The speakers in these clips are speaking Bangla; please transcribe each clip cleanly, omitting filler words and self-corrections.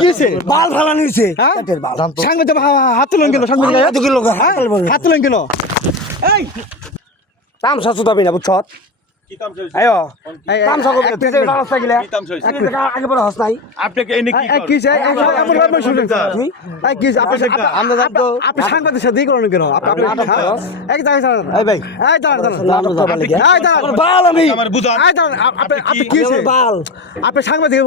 কিছে বাল ফালা নিছে হ্যাঁ? কাটের বাল সাংবাদিক হাত তুলেন কেন সাংবাদিক এত কি লোক হাত তুলেন কেন এই তামসা সুদাবি না বুঝছত কি তামসা হইছে? আয়ো এই, তামসা করবি তুই যে রাস্তা গিলা কি তামসা হইছে? আগে বড় হস নাই আপনাকে এনে কি এই কিছে আপনি আপনি শুনুন তুই এই কিছে আপনি আমরা তো আপনি সাংবাদিক সাথে করেন কেন আপনি নাটক করস? এক জায়গায় দাঁড়ান এই ভাই এই দাঁড়ান নাটক করবা লাগি এই দাঁড়ান বাল আমি আমার বুঝান এই দাঁড়ান আপনি আপনি কি? কিছে বাল আপনি সাংবাদিক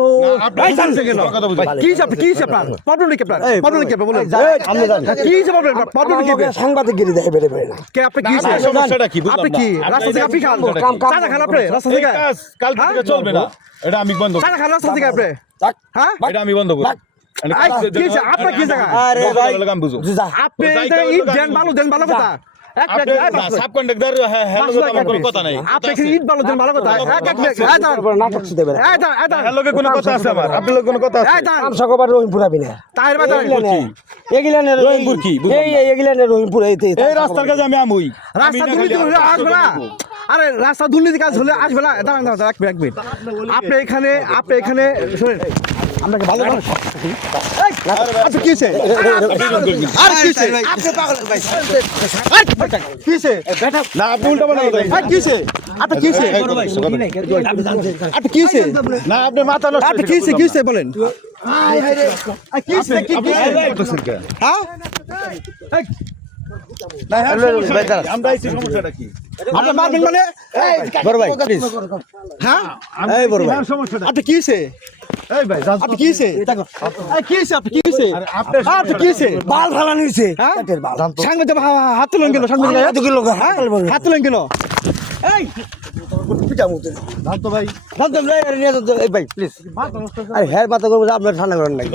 আপনি এই জানছেন কেন কথা বুঝান। কিছে আপনি কিছে আপনার প্রবলেম কি আপনার প্রবলেম কি বলুন আমি জানি কিছে প্রবলেম কি সাংবাদিকগিরি দেখে বেড়ে বেড়ে না কে আপনি কিছে আপনার সমস্যাটা কি বুঝলাম আপনি না। কি রাস্তা থেকে আপনি খান কাম কাম চাটা খান আপনি রাস্তা থেকে এই কাজ কাল থেকে চলবে না এটা আমি বন্ধ করব। চাটা খান রাস্তা থেকে আপনি থাক হ্যাঁ এটা আমি বন্ধ করব। এই, কিছে আপনার কি জায়গা আরে ভাই কাম বুঝো যা আপনি ইট দেন ভালো কথা এক আপনি সাব কন্ডাক্টর হ্যাঁ হ্যালো আমার কোনো কথা নাই আপনি কি ইট ভালো দেন ভালো কথা নাটক শুতে বেড়ে হ্যালো কোনো কথা আছে আমার আপনার লগে কোনো কথা আছে তামসা করবার রহিমপুর আবি না তাহের বাজার এগিলানে রহিমপুর কি? বুঝলাম না। এই এগিলানে রহিমপুর এই এই রাস্তার কাছে আমি আমুই রাস্তা দুর্নীতি হলে আসবে না আরে রাস্তা দুর্নীতি কাজ হলে আসবে না দাঁড়ান দাঁড়ান এক মিনিট আপনি এখানে শুনেন আপনাকে ভালো মানুষ আপনি কিছে আর কিছে আপনি পাগল ভাই কিছে না আপনি উল্টা বলেন আর কিছে আপনি কিছে আপনি কিছে না আপনি মাথা নষ্ট আপনি কিছে বলেন কিছে কি হ্যাঁ না হ্যাঁ আমরা এই সমস্যাটা কি আপনি মারবেন মানে বড় ভাই প্লিজ হ্যাঁ এই বড় ভাই হ্যাঁ সমস্যাটা আপনি কিছে এই ভাই আপনি কিছে কিছে আপনি কিছে আপনি কিছে বাল ফালা নিছে হ্যাঁ? কাটের বাল সাংবাদিক হাত তুলেন কেন সাংবাদিক এত কি লোক হাত তুলেন কেন এই জান তো ভাই এই ভাই প্লিজ আরে হেয়ার মাথা করবো আপনার ঠান্ডা করেন নাই